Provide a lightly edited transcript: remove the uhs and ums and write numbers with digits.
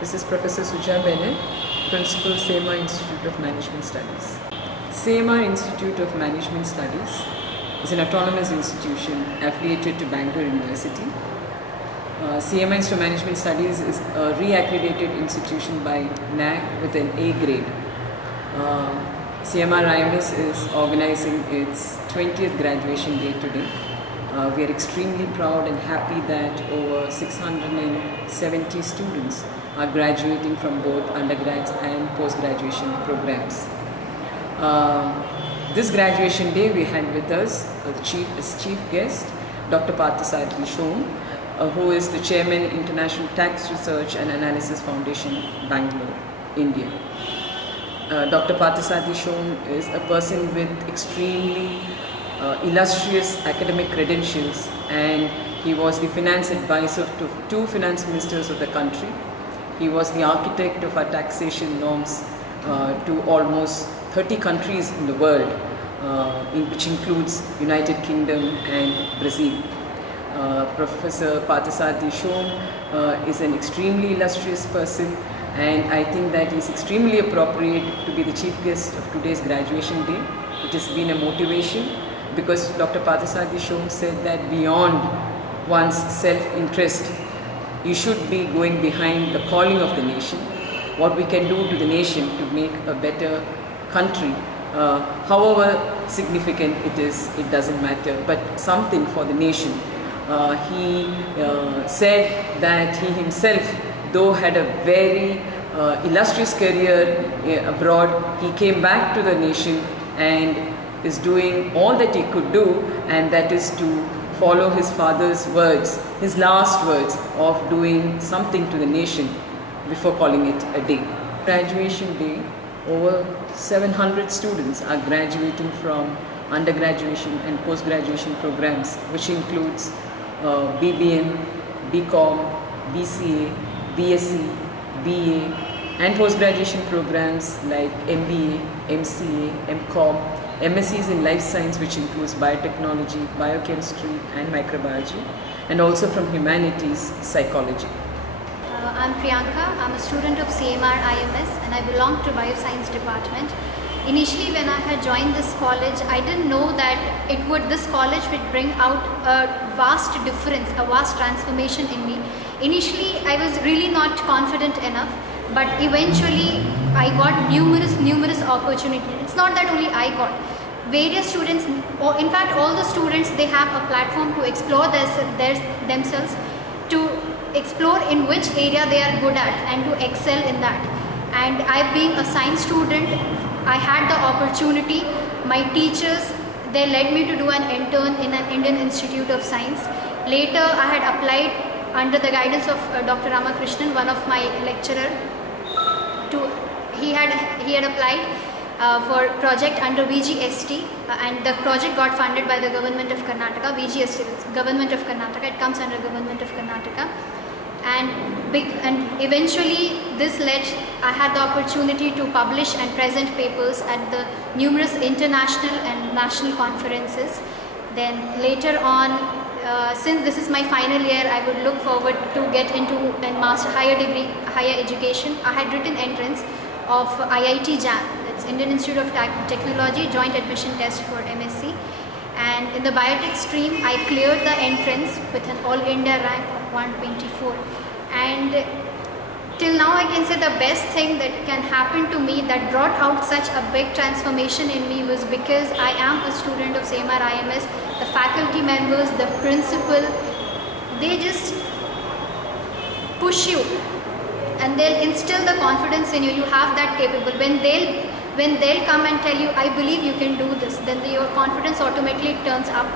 This is Professor Suja Bennett, Principal, CMR Institute of Management Studies. CMR Institute of Management Studies is an autonomous institution affiliated to Bangalore University. CMR Institute of Management Studies is a re-accredited institution by NAAC with an A grade. CMR IMS is organizing its 20th graduation day today. We are extremely proud and happy that over 670 students are graduating from both undergrads and post-graduation programs. This graduation day we had with us as chief guest Dr. Parthasarathy Shone, who is the Chairman, International Tax Research and Analysis Foundation, Bangalore, India. Dr. Parthasarathy Shone is a person with extremely illustrious academic credentials, and he was the finance advisor to two finance ministers of the country. He was the architect of our taxation norms to almost 30 countries in the world, which includes United Kingdom and Brazil. Professor Parthasarathy Shone is an extremely illustrious person, and I think that he is extremely appropriate to be the chief guest of today's graduation day. It has been a motivation because Dr. Parthasarathy Shone said that beyond one's self-interest, you should be going behind the calling of the nation, what we can do to the nation to make a better country. However significant it is, it doesn't matter, but something for the nation. He said that he himself, though had a very illustrious career abroad, he came back to the nation and is doing all that he could do, and that is to follow his father's words, his last words of doing something to the nation before calling it a day. Graduation day, over 700 students are graduating from undergraduation and post-graduation programs, which includes BBM, BCom, BCA, BSc, BA, and post-graduation programs like MBA, MCA, MCom, MScs in life science, which includes biotechnology, biochemistry, and microbiology, and also from humanities, psychology. I'm Priyanka. I'm a student of CMR IMS and I belong to Bioscience Department. Initially, when I had joined this college, I didn't know that this college would bring out a vast difference, a vast transformation in me. Initially, I was really not confident enough, but eventually I got numerous opportunities. It's not that only I got. Various students, or in fact all the students, they have a platform to explore themselves, to explore in which area they are good at and to excel in that. And I, being a science student, I had the opportunity. My teachers, they led me to do an intern in an Indian Institute of Science. Later I had applied under the guidance of Dr. Ramakrishnan, one of my lecturer. He had applied for project under VGST, and the project got funded by the government of Karnataka. VGST, it's government of Karnataka, it comes under government of Karnataka. And eventually this led, I had the opportunity to publish and present papers at the numerous international and national conferences. Then later on, since this is my final year, I would look forward to get into a master higher education. I had written entrance of IIT JAM, it's Indian Institute of Technology joint admission test for MSc, and in the biotech stream I cleared the entrance with an all India rank of 124. And till now I can say the best thing that can happen to me that brought out such a big transformation in me was because I am a student of CMR IMS. The faculty members, the principal, they just push you and they'll instill the confidence in you. You have that capable. When they'll come and tell you, I believe you can do this, then your confidence automatically turns up.